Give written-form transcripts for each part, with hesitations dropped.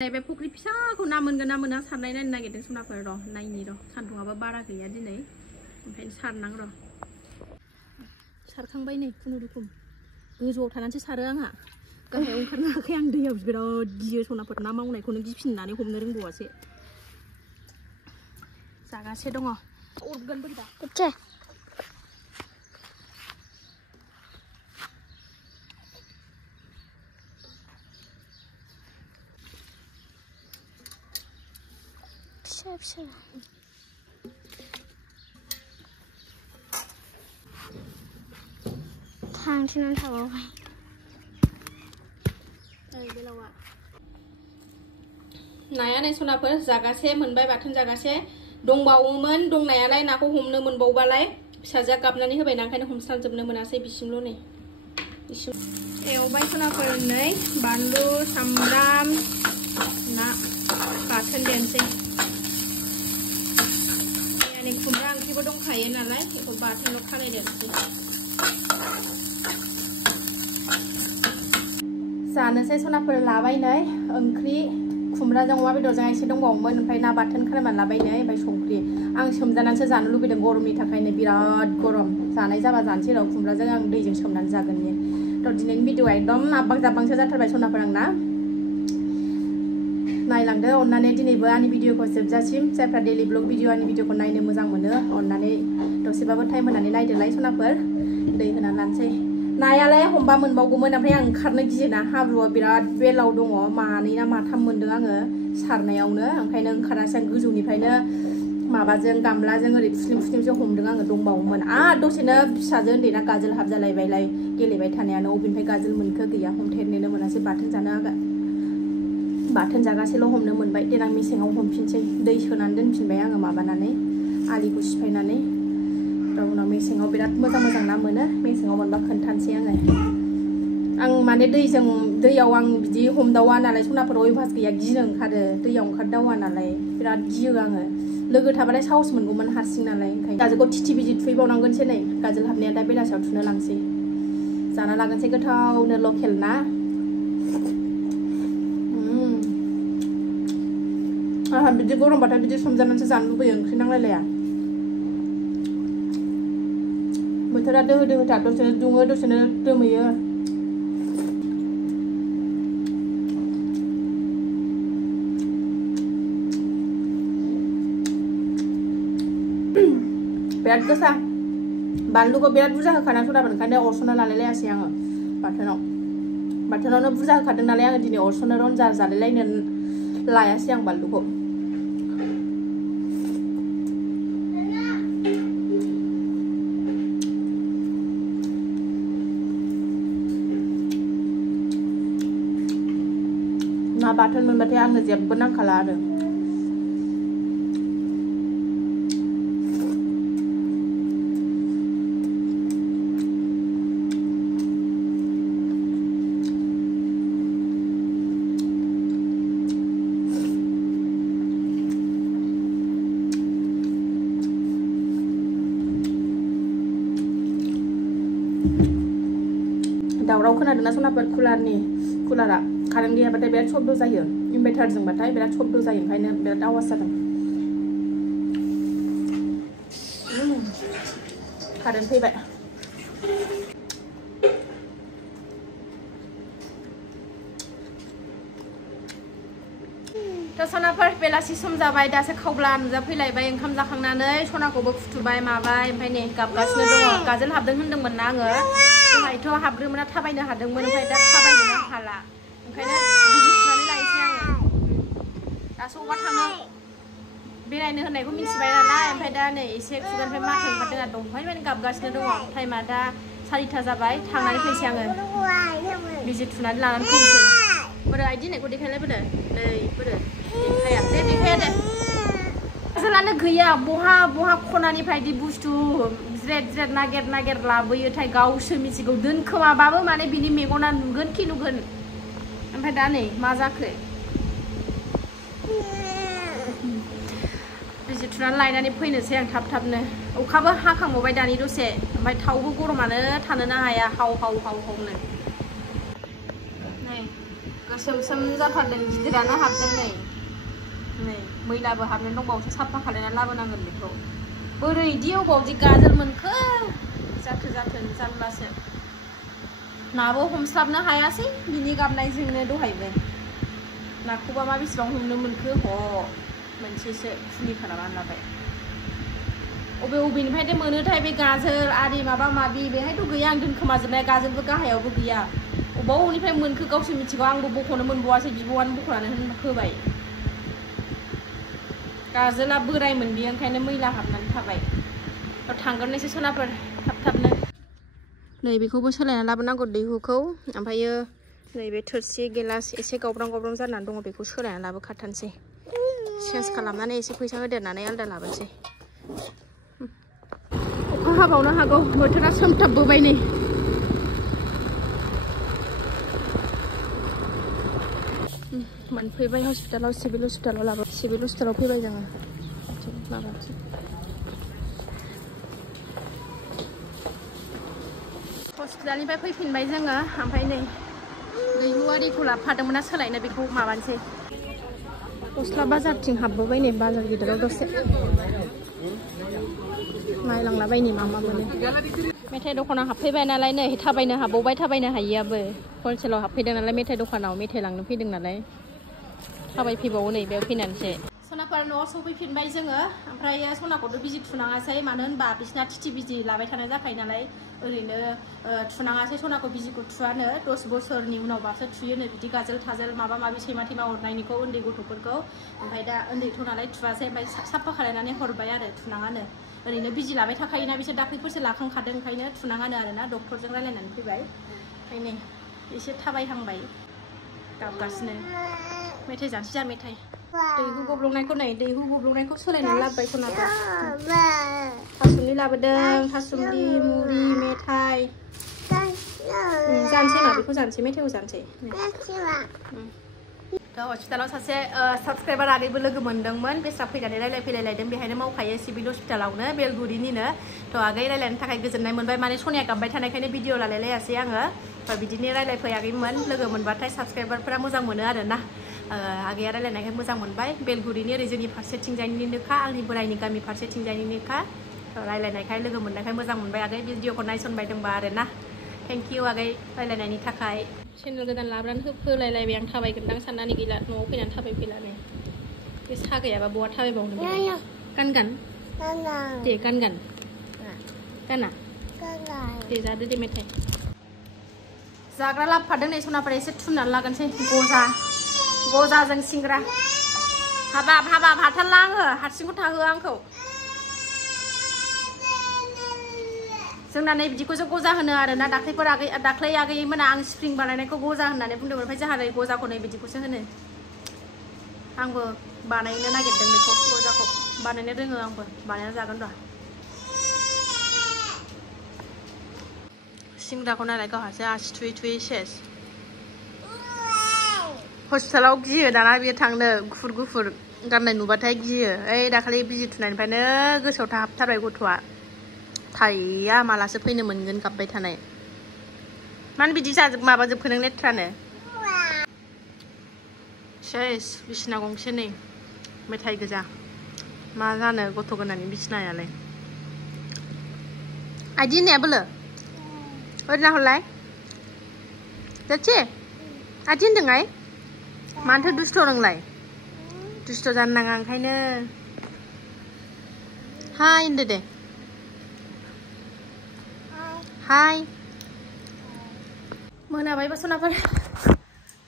बे फुख्रि फिसाखौ ना मोनगोन ना मोना सारनाय नायनो नागिरदों सनाफोर र' नायनि र' सान्दुंआबो बारा गैया दिनै ओंखायनो सारनां र' सारखांबाय नै खुनुरुखुम गोजौआव थानानैसो सारो आंहा गाहायाव ओंखारनो हायाखै आं दैयाव बिराद गियो सनाफोर ना मावनायखौनो गिफिननानै हमनो रोंबावासो जागासे दङ अरगोन बोरैबा ओके फिसा थांथिनानै थाबावबाय बेलावा नाया नै सनाफोर जागासे मोनबाय बाथोन जागासे दंबावोमोन दंनायालाय नाखौ हमनो मोनबावबालाय फिसाजोआ गाबनानै होबायना ओंखायनो हमस्लाबजोबनो मोनासै बिसिमल' नै एवबाय सनाफोर नै बानलु सामब्राम ना बाथोन देनोसै खुमब्रा ओंख्रिबो दंखायो नालाय बेखौ बाथोनल' खानाय देनोसै जानोसै सनाफोर लाबाय नै ओंख्रि खुमब्राजों अमा बेदरजों एसे दंबावोमोन ओमफ्राय ना बाथोन खालामनानै लाबाय नै ओमफ्राय संख्रि आं सोमजानानैसो जानो लुबैदों गरमनि थाखायनो बिराद गरम जानाय जाबा जानोसै र' खुमब्राजों आं दैजों सोमनानै जागोननि थ' दिनैनि भिडिअआ एकदम आब्बां जाब्बांसो जाथारबाय सनाफोर आंना नायलांदो अननानै दिनैबो आंनि भिडिअखौ जोबजासिम जायफ्रा डेलि ब्लग भिडिअ आंनि भिडिअखौ नायनो मोजां मोनो अननानै दसेबाबो टाइम होनानै नायदोलाय सनाफोर दै होनानै लानोसै नायालाय हमबा मोनबावगौमोन ओमफ्राय आं ओंखारनो गियोना हाब्रुआ बिराद बेलाव दङ मानै ना माथाम मोनदों आङो सारनायावनो ओंखायनो ओंखारासै आं गोजौनिफ्रायनो माबाजों गामलाजों ओरै फुस्लिमसो हमदों आङो दंबावोमोन दसेनो फिसाजो उन्दैना गाजोल हाबजालायबायलाय गेलेबाय थानायानो अबेनिफ्राय गाजोल मोनखो गैया हमथेरनोनो मोनासै बाथोन जागासेल' हमनो मोनबाय देनां मेसेङाव हमफिनसै दै सोनानै दोनफिनबाय आङो माबानानै आलिखौ सिफायनानै उनाव मेसेङाव बिराद मोजां ना मोनो मेसेङाव मोनबा खोन्थानोसै आं माने दैयाव आं बिदि हमदावा नालाय सनाफोर अयभास गैया गिनो ओंखारो दैयाव ओंखारदावा नालाय बिराद गियो आङो लोगो थाबालाय साहस मोनगौमोन हारसिं नालाय ओंखायनो गाजोलखौ थिथि बिजि थुहैबावनांगोनसो नै गाजोल हाबनाया दा बेलासियाव थुनो लांसै जाना लागोनसै गोथावनो लकेल ना आंहा बिदि गरमबाथाय बिदि सोमजानानैसो जानो लुबैयो ओंख्रि नांलायलाया बोथोरा दोहो दसेनो दुङो दसेनो दोमैयो बिराद गोसा बानलुखौ बिराद बुरजा होखाना सदाफोर ओंखायनो अरस'ना लालायलायासै आङो बाथोनावनो बुरजा होखादों नालाय आङो दिनै अरस'नो रनजा जालायलायनो लायासै आं बानलुखौ ना बाथोन मोनबाथाय आङो जेबो नांखाला आरो दावराव खोनादोंना सनाफोर कुलारा कारेन्ट गैयाबाथाय बिराद शब्द जायो इनभार्टारजोंबाथाय बिराद शब्द जायो ओंखायनो बिराद आवाज जादों कारेन्ट फैबाय थ' सनाफोर बेलासि सम जाबाय दासो खावब्ला नुजाफैलायबाय ओंखाम जाखांनानै सनाखौबो फुथुबाय माबाय ओमफ्राय नै गाबगासिनो दङ गाजोल हाबदों होनदोंमोन ना आङो दहायथ' हाबग्रोमोना थाबायनो हादोंमोन ओमफ्राय दा थाबायनोनो हाला ओंखायनो बिजि थुनानै लायसै आङो दासो अबा थांनो बेरायनो होननायखौ मिथिबाय नालाय ओमफ्राय दा नै एसे खुगानिफ्राय माथो ओंखारदों आरो दंफां माने गाबगासिनो दङ टाइमा दा 4टा जाबाय थांनानै फैसै आङो बिजि थुनानै लानानै फैनोसै बोरो आइ दिनैखौ देखायलाय बोरो नै बोरो देखाया दे गाजोलानो गैया बहा खनानिफ्राय बिदि बुस्थु ज्रेद नागिर लाबोयोथाय गावसो मिथिगौ दोनखोमाबाबो माने बिनि मेगना नुगोन कि नुगोन ओमफ्राय दा नै मा जाखो बिजि थुनानै लायनानै फैनोसै आं थाबनो अखाबो हाखांबावबाय दानि दसे ओमफ्राय थावबो गरमानो थानोनो हाया हाव हावनो नै सोम जाथारदों गिदिरानो हाबदों नै मैलाबो हाबनानै दंबावोसो साफा खालायना लाबोनांगोन बेखौ बोरै इदि अबावदि गाजोल मोनखो जाथो जारलासो नाबो हमस्लाबनो हायासै बिनि गाबनायजोंनो दहायबो नाखौबा मा बेसेबां हमनो मोनखो मोनसेसो फुलि खालामनानै लाबाय अबेनिफ्राय मोनोथाय बे गाजोल आरि माबा माबि बेहायथ' गैया आं दोनखोमाजोबनाय गाजोलबो गाहायावबो गैया अबावनिफ्राय मोनखो गावसो मिथिगौ आंबो बख'नो मोनबावासै बिब'आनो बख'नानै होबाय गाजोला बोरायमोन बियो ओंखायनो मैला हाबनानै थाबाय थांगोरनोसै सनाफोर थाबनो नैबेखौबो सोलायना लाबोनांगौ दैहुखौ ओमफ्रायो नैबे थोरसि गिलास एसे गावब्रां जानानै दङ बेखौ सोलायना लाबोखाथारनोसै चेन्ज खालामनानै एसे फैसा होदेरनानै आलदा लाबोनोसै अखा हाबावनो हागौ बोथोरा सोमथाबबोबाय नै मोनफैबाय हस्पिटालाव सिभिल हस्पिटालाव फैबाय जोङो माबासै हस्पिटालनिफ्राय फैफिनबाय जोङो ओमफ्राय नै दैहु आरिखौ लाबोफादोंमोन सोलायनो बेखौ माबानोसै गस्ला बाजारथिं हाबबोबाय नै बाजार गिदिराव दसे नायलांलाबायनि मा मोनो मेथाइ दखानाव हाबफैबाय नालाय नै थाबायनो हाबावबाय थाबायनो हायियाबो हलसेलाव हाबफैदों नालाय मेथाइ दखानाव मेथाइ लांनो फैदों नालाय थाबायफैबावो नै बेयाव फैनानैसो सनाफोर न'आव सफैफिनबाय जोङो ओमफ्राय सनाखौथ' बिजि थुनाङासै मानो होनबा बिसिना टिटि बिजि लाबाय थानाय जाखायो नालाय ओरैनो थुनाङासै सनाखौ बिजिखौ थुवानो 10 बोसोरनि उनावबासो थुयोनो बिदि गाजोल थाजोल माबा माबि सैमा थैमा अरनायनिखौ उन्दै गथ'फोरखौ ओमफ्राय दा उन्दैथ' नालाय थुवासै ओमफ्राय साफा खालायनानै हरबाय आरो थुनाङानो ओरैनो बिजि लाबाय थाखायोना बिसोर दाख्लैफोरसो लाखांखादों ओंखायनो थुनाङानो आरोना डक्टरजों रायलायनानै फैबाय ओमफ्राय नै एसे थाबायहांबाय गाबगासिनो मेथाइ जानोसै जा मेथाइ दैहु गब्लंनायखौ सोलायनानै लाबोबाय सनाखौ थासुमलि लाबोदों थासुमलि मुरि मेथाइ जानोसै मा बेखौ जानोसै मेथाइखौ जानोसै हस्पिटालाव सासे साबसक्राइबार आगैबो लोगो मोनदोंमोन बेस्रा फैनानै रायलायफैलायलायदों बेहायनो मावखायो सिभिल हस्पिटालावनो बेलगुरिनिनो थ' आगै रायलायनो थाखाय गोजोननाय मोनबाय माने सनिया गाबबाय थानायखायनो भिडिअ लालायलायासै आङो बिदिनो रायलायफैयाखैमोन लोगो मोनबाथाय साबसक्राइबारफोरा मोजां मोनो आरोना आगैया रायलायनायखाय मोजां मोनबाय बेलगुरिनि ओरै जोंनि फारसेथिंजायनिनोखा आंनि बोरायनि गामि फारसेथिंजायनिनोखा रायलायनायखाय लोगो मोननायखाय मोजां मोनबाय आगै भिडिअखौ नायसनबाय दंबा आरोना थेंक इउ आगै रायलायनायनि थाखाय चेनेल गोदान लाबोनानै होलायलायबाय आं थाबायगोनदां साननानै गैला न'आव फैनानै थाबायफैलानो बे सा गैयाबा बहा थाबायबावनो गान दे गाना दे जादो दे मेथाइ जाग्रा लाबोफादों नै सनाफोर एसे थुमनानै लागोनसै गजाजों सिंग्रा हाबाब हाथारला आङो हारसिंखौ थाहोआ आंखौ जोंना नै बिदिखौसो गजा होनो आरोना दाख्लै आगैमोना आं स्प्रिं बानायनायखौ गजा होननानै बुंदोंमोन ओमफ्राय जोंहा नै गजाखौ नै बिदिखौसो होनो आंबो बानायनो नागिरदों बेखौ गजाखौ बानायनो रोङो आंबो बानायना जागोन र' सिंग्राखौ नायलाय गावहासो आसि थुयै सेस हस्पिटालाव गियो दाना बियो थांनो गुफुर गाननाय नुबाथाय गियो ओइ दाखालि बिजि थुनायनिफ्रायनो गोसोआव थाहाबथारबाय गथ'आ थाया मालासो फैनो मोनगोन गाबबाय थानाय मानो बिदि माबाजोबखो नों लेथ्रानो सेस बिसिना गंसे नै मेथाइ गोजा मा जानो गथ' गोनांनि बिसिनायालाय आइदि होननाया बोलो ओरैनो हरलाय जाथि आइदि होनदोंहाय मानोथो दुस्थ' नोंलाय दुस्थ' जानो नाङा ओंखायनो हाय होनदो दे हाय मोनाबाय सनाफोर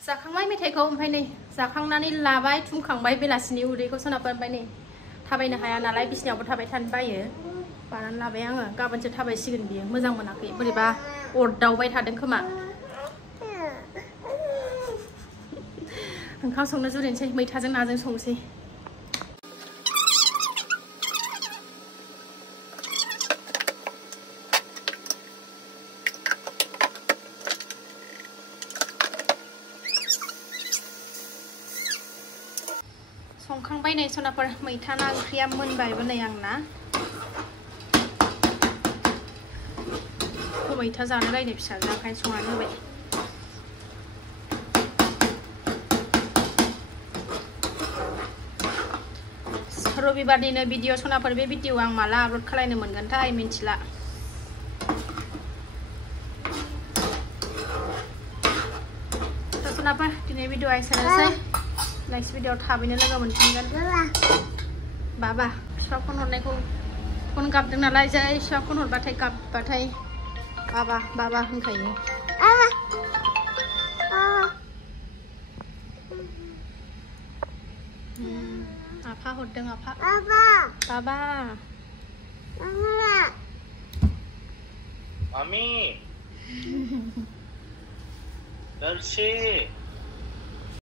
जाखांबाय मेथाइखौ ओमफ्राय नै जाखांनानै लाबाय थुमखांबाय बेलासिनि उदैखौ सनाफोर ओमफ्राय नै थाबायनो हाया नालाय बिसिनायावबो थाबाय थानो बायो बानानै लाबाय आङो गाबोनसो थाबायसिगोन बियो मोजां मोनाखै बोरैबा अरदावबाय थादों खोमा ओंखाम संनो जुरिनोसै मैथाजों नाजों संसै संखांबाय नै सनाफोर मैथा ना ओंख्रिया मोनबायबो नै आंना मैथा जानो रायनो फिसाजो ओंखायनो संनानै होबाय रबिबारनिनो भिडिअ सनाफोर बे भिडिअ आं माला आपलड खालायनो मोनगोनथाय मिन्थिला सनाफोर दिनै भिडिअ एसेनोसै नेक्स्ट भिडिअ थाबैनो लोगो मोनफिनगोन बाबा फिफा फन हरनायखौ फन गाबदों नालाय जै फिफा फन हरबाथाय गाबबाथाय बाबा बाबा होनखायो आफा हरदों आफा बाबा Mami. Darcy.